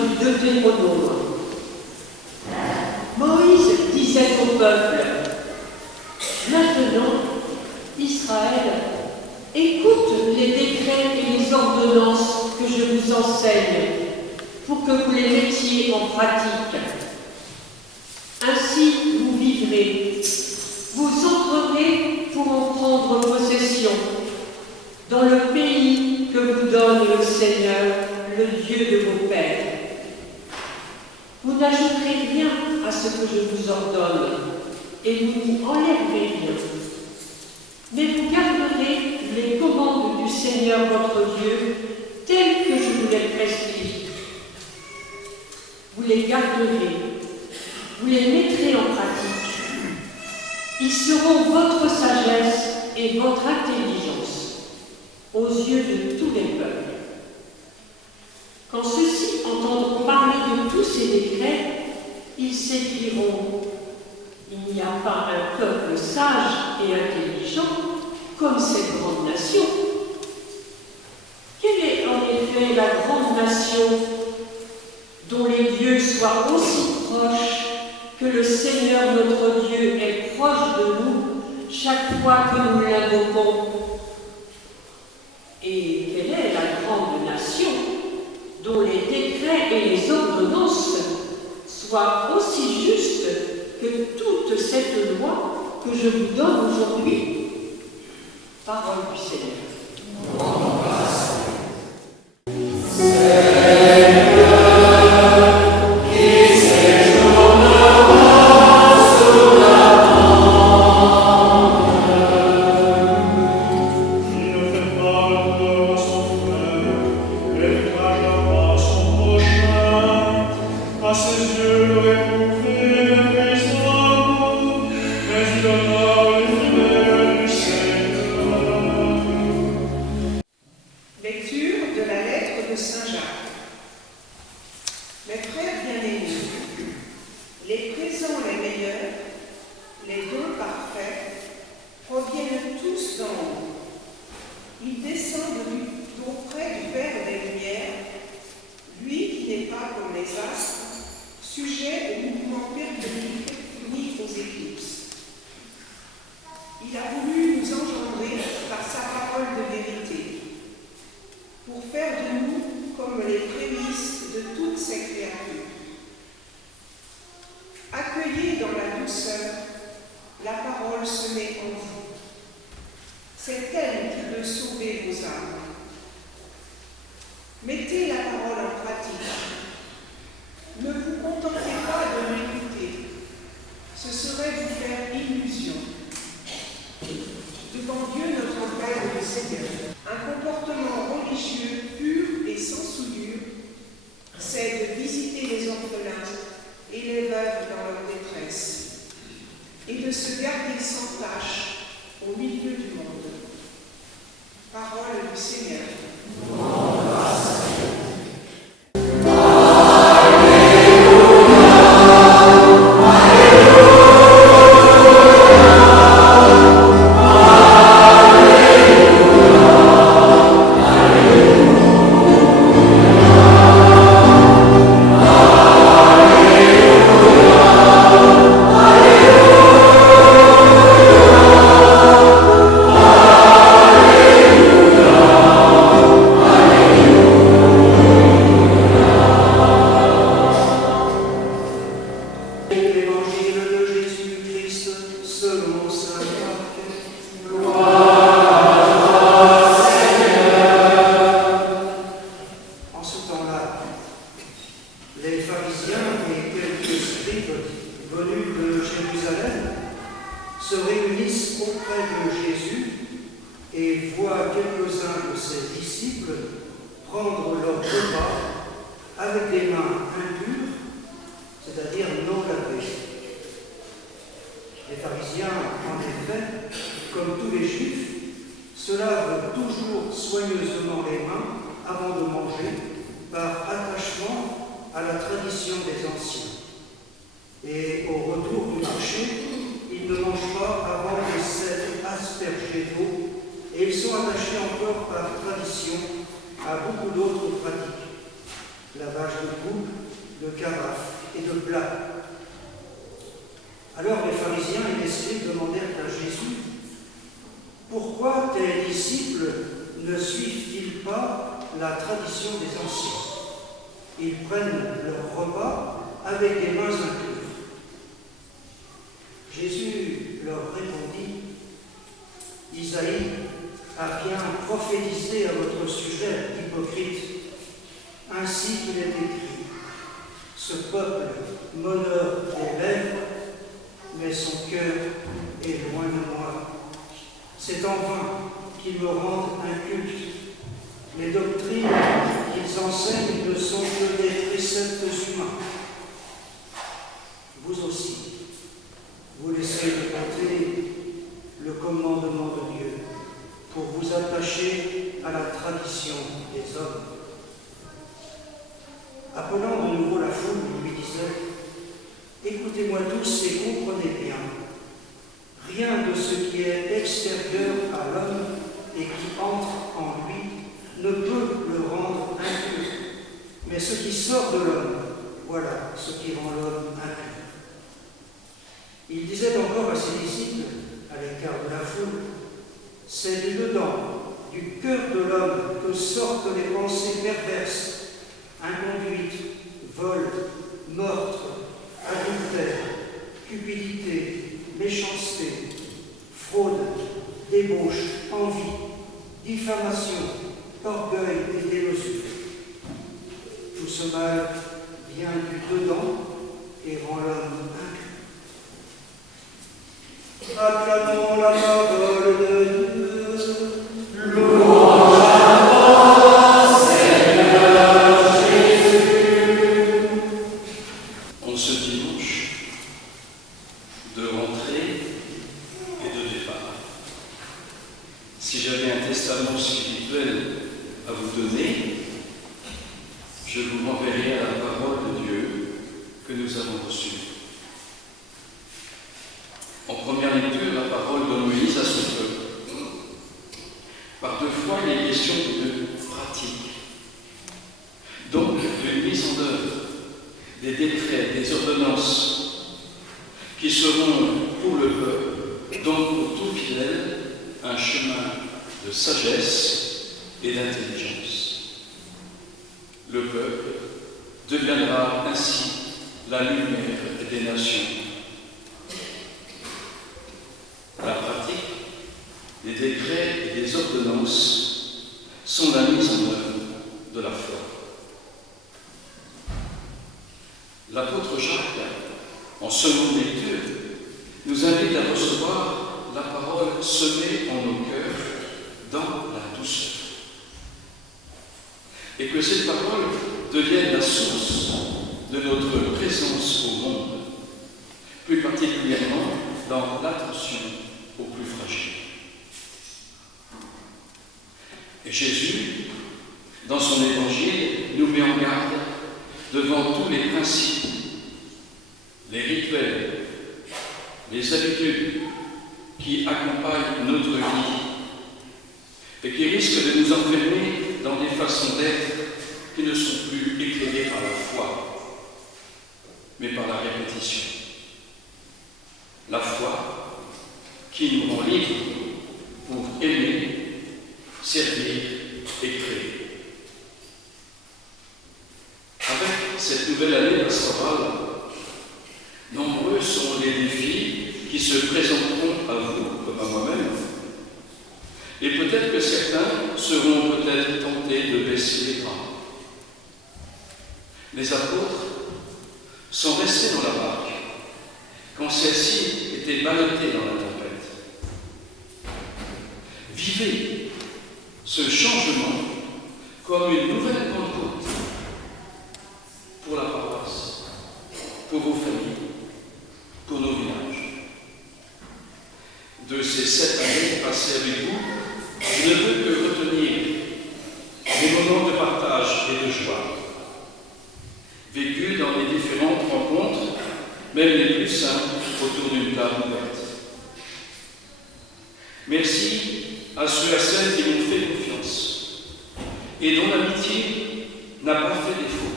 du Deutéronome. Moïse disait au peuple: maintenant, Israël, écoute les décrets et les ordonnances que je vous enseigne pour que vous les mettiez en pratique. Ainsi vous vivrez, vous entrerez pour en prendre possession dans le pays que vous donne le Seigneur, le Dieu de vos pères. Vous n'ajouterez rien à ce que je vous ordonne, et vous n'y enlèverez rien. Mais vous garderez les commandes du Seigneur votre Dieu, telles que je vous les prescris. Vous les garderez, vous les mettrez en pratique. Ils seront votre sagesse et votre intelligence aux yeux de tous les peuples. Quand ceux-ci entendront parler de tous ces décrets, ils s'écrieront: il n'y a pas un peuple sage et intelligent comme cette grande nation. Quelle est en effet la grande nation dont les dieux soient aussi proches que le Seigneur notre Dieu est proche de nous chaque fois que nous l'invoquons? Et quelle est la grande nation dont les décrets et les ordonnances soient aussi justes que toute cette loi que je vous donne aujourd'hui? Parole du Seigneur. Il a voulu nous engendrer par sa parole de vérité, pour faire de nous comme les prémices de toutes ses créatures. Accueillez dans la douceur la parole semée en vous. C'est elle qui peut sauver vos âmes. Mettez la parole en pratique. Ne vous contentez pas de l'écouter. Ce serait vous faire illusion. Devant Dieu notre Père et le Seigneur, un comportement religieux pur et sans souillure, c'est de visiter les orphelins et les veuves dans leur détresse, et de se garder sans tache au milieu du monde. Parole du Seigneur. Les pharisiens et quelques scribes venus de Jérusalem se réunissent auprès de Jésus et voient quelques-uns de ses disciples prendre leur repas avec des mains impures, c'est-à-dire non lavées. Les pharisiens, en effet, comme tous les juifs, se lavent toujours soigneusement les mains avant de manger par attachement à la tradition des anciens. Et au retour du marché, ils ne mangent pas avant de s'être aspergés d'eau, et ils sont attachés encore par tradition à beaucoup d'autres pratiques. Lavage de coude, carafes et de plats. Alors les pharisiens et les scribes demandèrent à Jésus: pourquoi tes disciples ne suivent-ils pas la tradition des anciens? Ils prennent leur repas avec des mains impures. Jésus leur répondit: Isaïe a bien prophétisé à votre sujet, hypocrite. Ainsi qu'il est écrit: ce peuple m'honore des lèvres, mais son cœur est loin de moi. C'est en vain qu'ils me rendent inculte. Les doctrines qu'ils enseignent ne sont que des préceptes humains. Vous aussi, vous laissez de côté le commandement de Dieu pour vous attacher à la tradition des hommes. Appelant de nouveau la foule, il lui disait: écoutez-moi tous et comprenez bien. Rien de ce qui est extérieur à l'homme et qui entre en lui ne peut le rendre impur. Mais ce qui sort de l'homme, voilà ce qui rend l'homme impur. Il disait encore à ses disciples, à l'écart de la foule: c'est du dedans, du cœur de l'homme, que sortent les pensées perverses, inconduite, vol, meurtre, adultère, cupidité, méchanceté, fraude, débauche, envie, diffamation, orgueil et démesure. Tout ce mal vient du dedans et rend l'homme impur. Acclamons la parole de Dieu. L'apôtre Jacques, en seconde lecture, nous invite à recevoir la parole semée en nos cœurs dans la douceur. Et que cette parole devienne la source de notre présence au monde, plus particulièrement dans l'attention aux plus fragiles. Et Jésus, dans son évangile, nous met en garde devant tous les principes, les rituels, les habitudes qui accompagnent notre vie et qui risquent de nous enfermer dans des façons d'être qui ne sont plus éclairées par la foi, mais par la répétition. La foi qui nous rend libres pour aimer, servir et créer. Avec cette nouvelle année pastorale, nombreux sont les défis qui se présenteront à vous comme à moi-même. Et peut-être que certains seront peut-être tentés de baisser les bras. Les apôtres sont restés dans la barque quand celle-ci était ballottée dans la tempête. Vivez ce changement comme une nouvelle Pentecôte pour la paroisse, pour vos familles, pour nos villages. De ces 7 années passées avec vous, je ne veux que retenir des moments de partage et de joie, vécus dans les différentes rencontres, même les plus simples, autour d'une table ouverte. Merci à ceux et à celles qui m'ont fait confiance et dont l'amitié n'a pas fait défaut,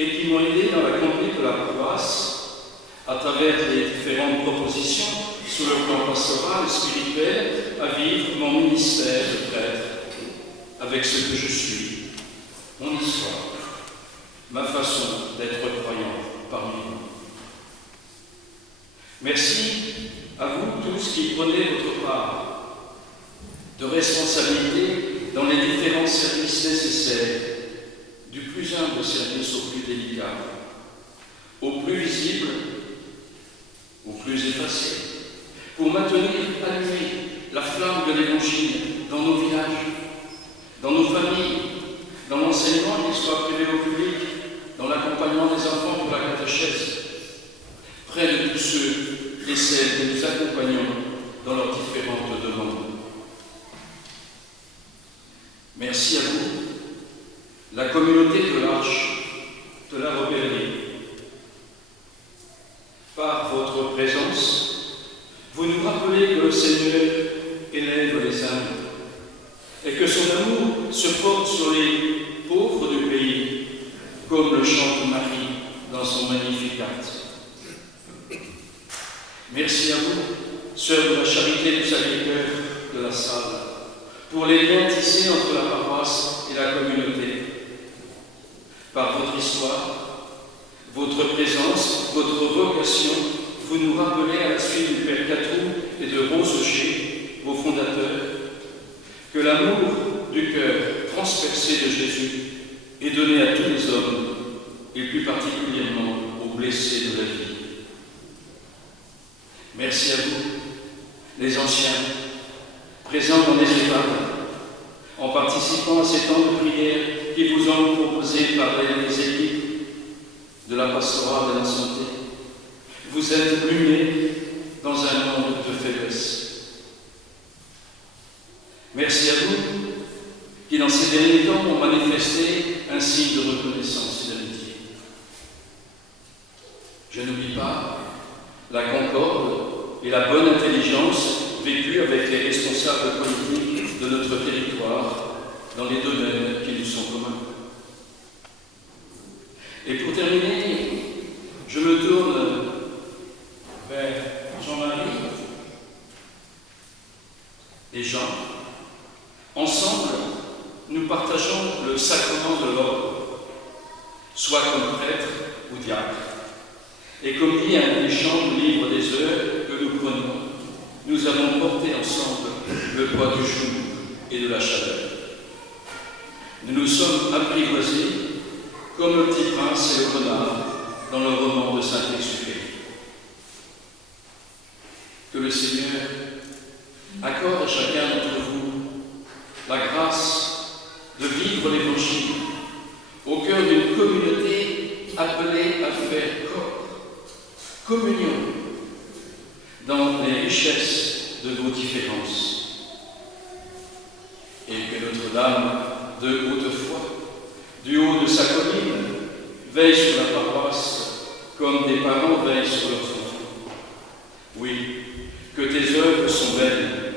et qui m'ont aidé dans la conduite de la paroisse à travers les différentes propositions sur le plan pastoral et spirituel à vivre mon ministère de prêtre avec ce que je suis, mon histoire, ma façon d'être croyant parmi vous. Merci à vous tous qui prenez votre part de responsabilité dans les différents services nécessaires, du plus humble service au plus délicat, au plus visible, au plus effacé, pour maintenir allumée la flamme de l'Évangile dans nos villages, dans nos familles, dans l'enseignement, qu'il soit privé ou public, dans l'accompagnement des enfants pour la catéchèse, près de tous ceux et celles que nous accompagnons dans leurs différentes demandes. Merci à vous, la communauté de l'Arche de la Robérie. Par votre présence, vous nous rappelez que le Seigneur élève les âmes et que son amour se porte sur les pauvres du pays, comme le chante Marie dans son Magnificat. Merci à vous, sœurs de la charité du Sacré-Cœur de la Salle, pour les liens tissés entre la paroisse et la communauté. Par votre histoire, votre présence, votre vocation, vous nous rappelez à la suite du Père Catrou et de Rose G, vos fondateurs, que l'amour du cœur transpercé de Jésus est donné à tous les hommes, et plus particulièrement aux blessés de la vie. Merci à vous, les anciens, présents dans les EHPAD, en participant à ces temps de prière qui vous ont proposés par les équipes de la pastorale de la santé. Vous êtes plumés dans un monde de faiblesse. Merci à vous qui, dans ces derniers temps, ont manifesté un signe de reconnaissance et d'amitié. Je n'oublie pas la concorde et la bonne intelligence vécue avec les responsables politiques de notre territoire dans les domaines qui nous sont communs. Et pour terminer, je me tourne vers Jean-Marie et Jean. Ensemble, nous partageons le sacrement de l'ordre, soit comme prêtre ou diacre. Et comme dit un des chants du livre des heures que nous prenons, nous avons porté ensemble le poids du jour et de la chaleur. Nous nous sommes apprivoisés comme le petit prince et le renard dans le roman de Saint-Exupéry. Que le Seigneur accorde à chacun d'entre vous la grâce de vivre l'Évangile au cœur d'une communauté appelée à faire communion dans les richesses de vos différences. Et que Notre-Dame de Haute-Foi, du haut de sa colline, veille sur la paroisse comme des parents veillent sur leurs enfants. Oui, que tes œuvres sont belles,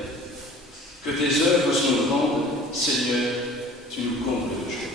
que tes œuvres sont grandes, Seigneur, tu nous combles de joie.